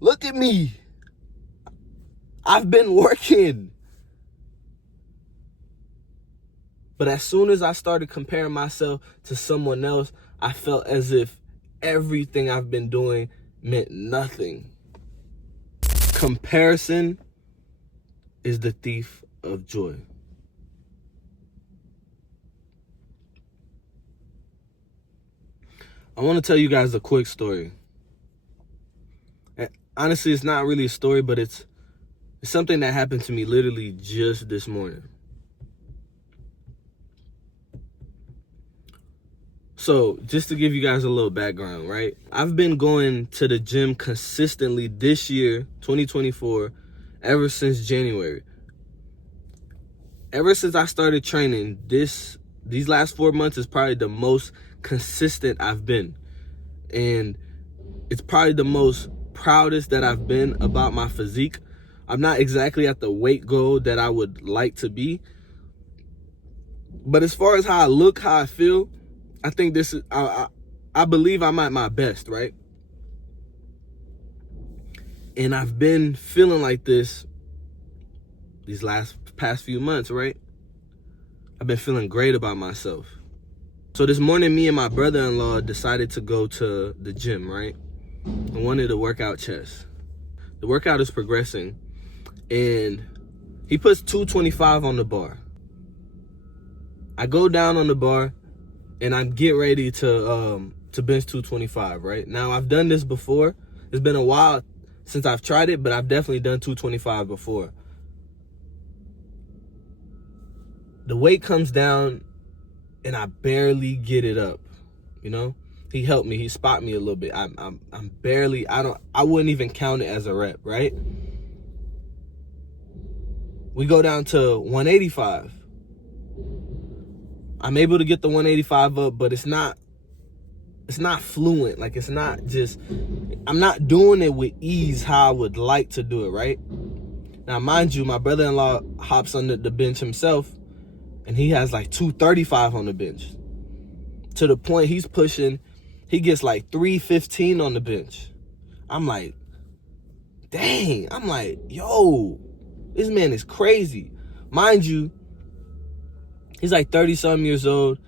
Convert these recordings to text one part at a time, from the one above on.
Look at me. I've been working. But as soon as I started comparing myself to someone else, I felt as if everything I've been doing meant nothing. Comparison is the thief of joy. I want to tell you guys a quick story. And honestly, it's not really a story, but it's something that happened to me literally just this morning. So, just to give you guys a little background, right? I've been going to the gym consistently this year, 2024, ever since January. Ever since I started training, these last 4 months is probably the most consistent I've been. And it's probably the most proudest that I've been about my physique. I'm not exactly at the weight goal that I would like to be. But as far as how I look, how I feel, I think this is, I believe I'm at my best, right? And I've been feeling like this these past few months, right? I've been feeling great about myself. So this morning, me and my brother-in-law decided to go to the gym, right? I wanted to work out chest. The workout is progressing, and he puts 225 on the bar. I go down on the bar, and I get ready to bench 225, right? Now, I've done this before. It's been a while since I've tried it, but I've definitely done 225 before. The weight comes down, and I barely get it up, you know? He helped me. He spot me a little bit. I'm barely, I wouldn't even count it as a rep, right? We go down to 185. I'm able to get the 185 up, but it's not fluent. Like, it's not just, I'm not doing it with ease how I would like to do it, right? Now, mind you, my brother-in-law hops on the bench himself, and he has like 235 on the bench. To the point he gets like 315 on the bench. I'm like, dang. I'm like, yo, this man is crazy. Mind you, he's like 30-something years old.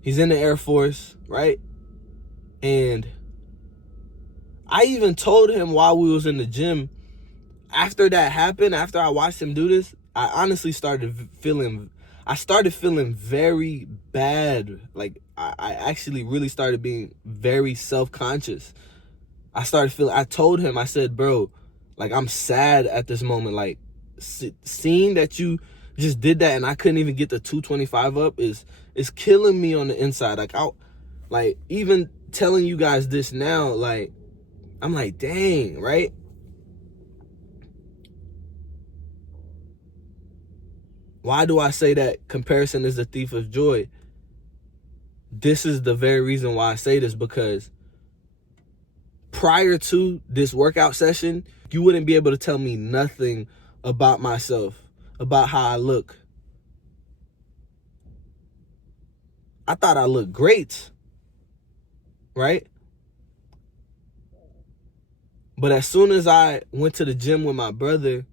He's in the Air Force, right? And I even told him while we was in the gym, after that happened, after I watched him do this, I honestly started feeling very bad. Like, I actually really started being very self-conscious. I told him, I said, bro, like, I'm sad at this moment. Like, seeing that you just did that and I couldn't even get the 225 up is killing me on the inside. Like, even telling you guys this now, like, I'm like, dang, right? Why do I say that comparison is the thief of joy? This is the very reason why I say this, because prior to this workout session, you wouldn't be able to tell me nothing about myself, about how I look. I thought I looked great, right? But as soon as I went to the gym with my brother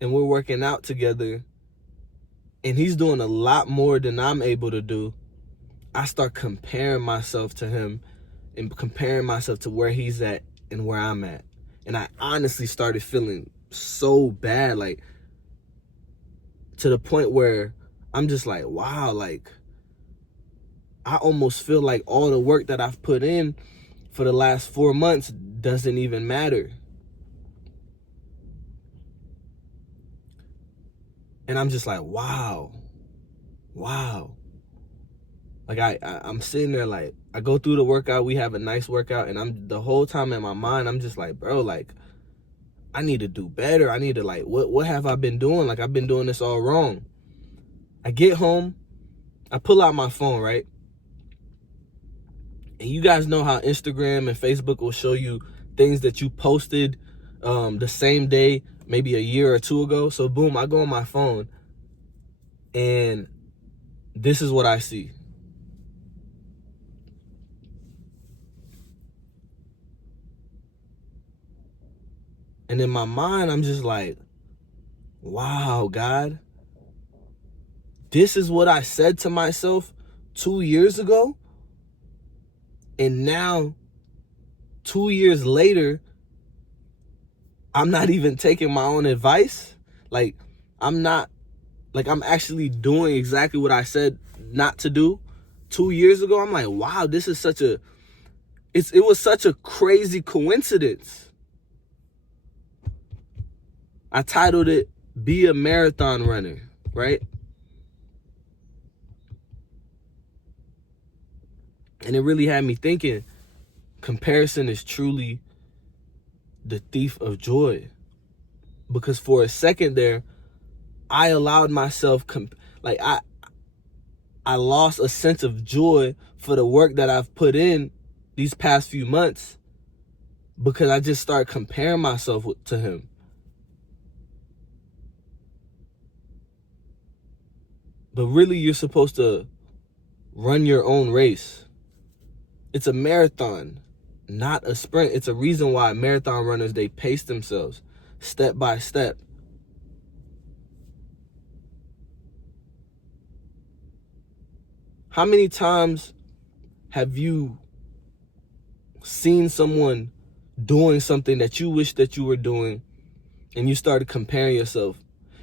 and we're working out together and he's doing a lot more than I'm able to do, I start comparing myself to him and comparing myself to where he's at and where I'm at. And I honestly started feeling so bad, like, to the point where I'm just like, wow, like, I almost feel like all the work that I've put in for the last 4 months doesn't even matter. And I'm just like, wow. Like, I'm sitting there, like, I go through the workout, we have a nice workout, and the whole time in my mind, I'm just like, bro, like, I need to do better. I need to, like, what have I been doing? Like, I've been doing this all wrong. I get home, I pull out my phone, right? And you guys know how Instagram and Facebook will show you things that you posted the same day, maybe a year or two ago. So boom, I go on my phone and this is what I see. And in my mind, I'm just like, wow, God, this is what I said to myself 2 years ago. And now, 2 years later, I'm not even taking my own advice. Like, I'm actually doing exactly what I said not to do 2 years ago. I'm like, wow, this is it was such a crazy coincidence. I titled it, Be a Marathon Runner, right? And it really had me thinking, comparison is truly the thief of joy. Because for a second there, I allowed myself, I lost a sense of joy for the work that I've put in these past few months because I just started comparing myself to him. But really, you're supposed to run your own race. It's a marathon, not a sprint. It's a reason why marathon runners, they pace themselves step by step. How many times have you seen someone doing something that you wish that you were doing and you started comparing yourself?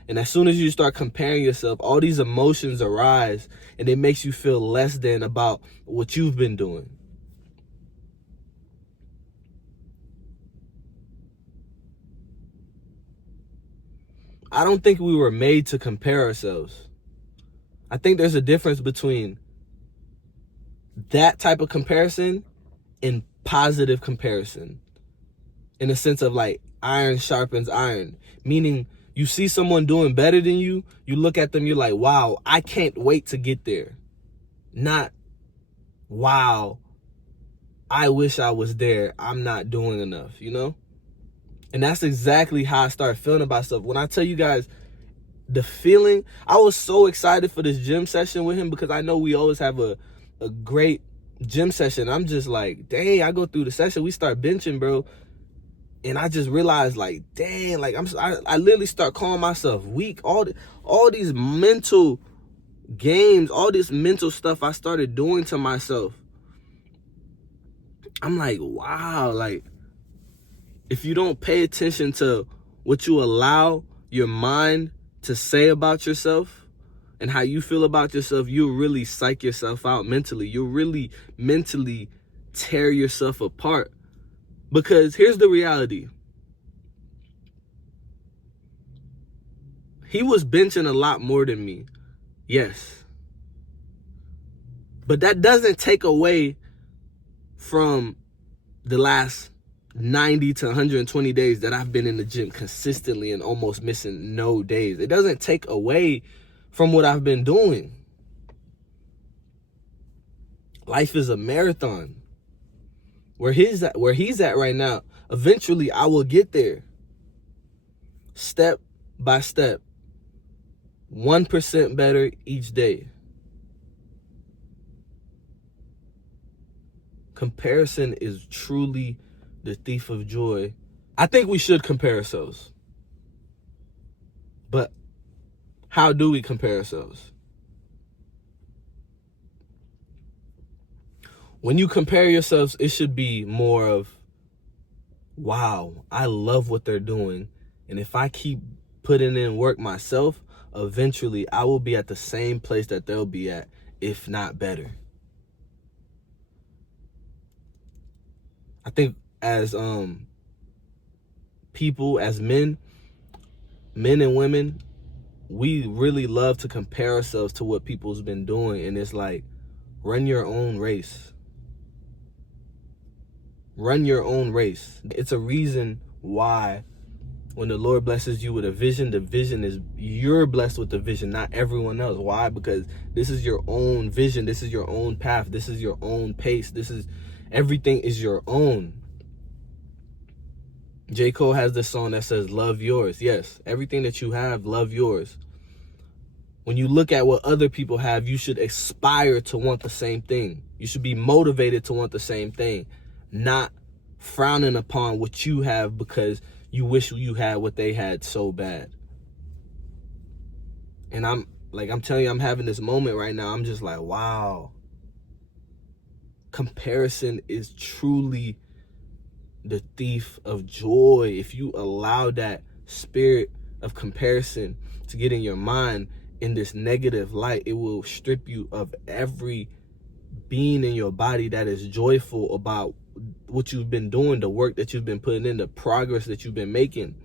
And as soon as you start comparing yourself, all these emotions arise and it makes you feel less than about what you've been doing. I don't think we were made to compare ourselves. I think there's a difference between that type of comparison and positive comparison, in the sense of like iron sharpens iron, meaning you see someone doing better than you, you look at them, you're like, wow, I can't wait to get there. Not, wow, I wish I was there, I'm not doing enough, you know? And that's exactly how I started feeling about stuff. When I tell you guys the feeling, I was so excited for this gym session with him because I know we always have a great gym session. I'm just like, dang, I go through the session, we start benching, bro. And I just realized, like, dang, like I literally start calling myself weak. All these mental games, all this mental stuff I started doing to myself. I'm like, wow, like, if you don't pay attention to what you allow your mind to say about yourself and how you feel about yourself, you'll really psych yourself out mentally. You'll really mentally tear yourself apart. Because here's the reality. He was benching a lot more than me. Yes. But that doesn't take away from the last 90 to 120 days that I've been in the gym consistently and almost missing no days. It doesn't take away from what I've been doing. Life is a marathon. Where he's at right now, eventually I will get there. Step by step. 1% better each day. Comparison is truly the thief of joy. I think we should compare ourselves. But how do we compare ourselves? When you compare yourselves, it should be more of, wow, I love what they're doing. And if I keep putting in work myself, eventually I will be at the same place that they'll be at, if not better. I think as people, as men and women, we really love to compare ourselves to what people's been doing. And it's like, run your own race. Run your own race. It's a reason why when the Lord blesses you with a vision, the vision is, you're blessed with the vision, not everyone else. Why? Because this is your own vision. This is your own path. This is your own pace. Everything is your own. J. Cole has this song that says, love yours. Yes, everything that you have, love yours. When you look at what other people have, you should aspire to want the same thing. You should be motivated to want the same thing, not frowning upon what you have because you wish you had what they had so bad. And I'm telling you, I'm having this moment right now. I'm just like, wow. Comparison is truly the thief of joy. If you allow that spirit of comparison to get in your mind in this negative light, it will strip you of every being in your body that is joyful about what you've been doing, the work that you've been putting in, the progress that you've been making.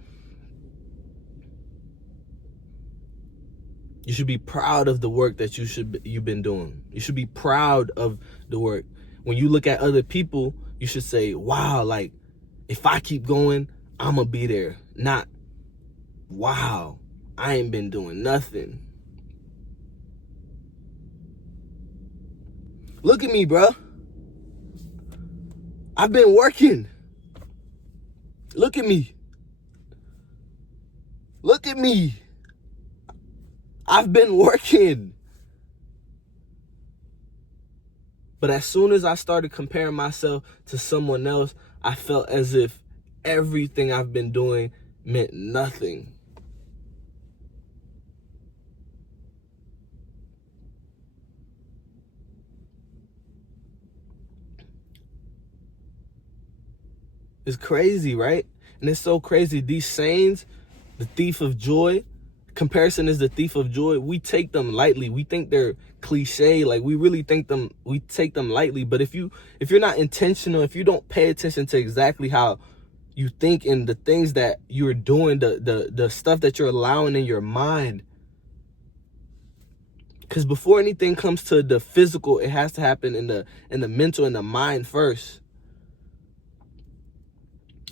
You should be proud of the work that you've been doing. You should be proud of the work. When you look at other people, you should say, wow, like, if I keep going, I'm going to be there. Not, wow, I ain't been doing nothing. Look at me, bro. I've been working. Look at me. Look at me. I've been working. But as soon as I started comparing myself to someone else, I felt as if everything I've been doing meant nothing. It's crazy, right? And it's so crazy. These sayings, the thief of joy, comparison is the thief of joy. We take them lightly. We think they're cliche. Like, we really think we take them lightly. But if you're not intentional, if you don't pay attention to exactly how you think and the things that you're doing, the stuff that you're allowing in your mind, because before anything comes to the physical, it has to happen in the mental and the mind first.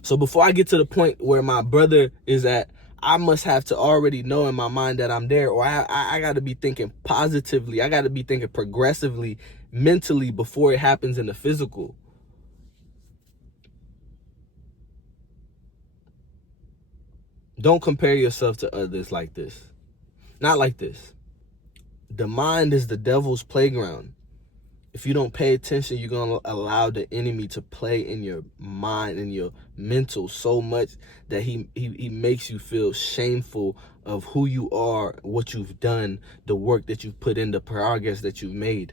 So before I get to the point where my brother is at, I must have to already know in my mind that I'm there, or I got to be thinking positively. I got to be thinking progressively, mentally, before it happens in the physical. Don't compare yourself to others like this. Not like this. The mind is the devil's playground. If you don't pay attention, you're going to allow the enemy to play in your mind and your mental so much that he makes you feel shameful of who you are, what you've done, the work that you've put in, the progress that you've made.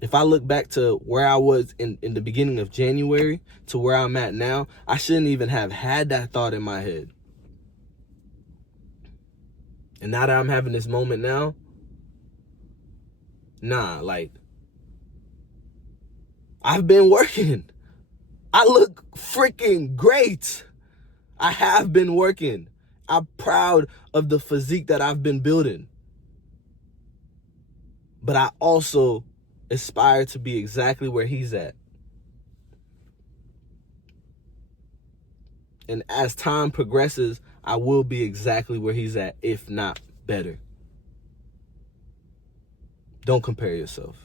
If I look back to where I was in the beginning of January to where I'm at now, I shouldn't even have had that thought in my head. And now that I'm having this moment now, nah, like, I've been working. I look freaking great. I have been working. I'm proud of the physique that I've been building. But I also aspire to be exactly where he's at. And as time progresses, I will be exactly where he's at, if not better. Don't compare yourself.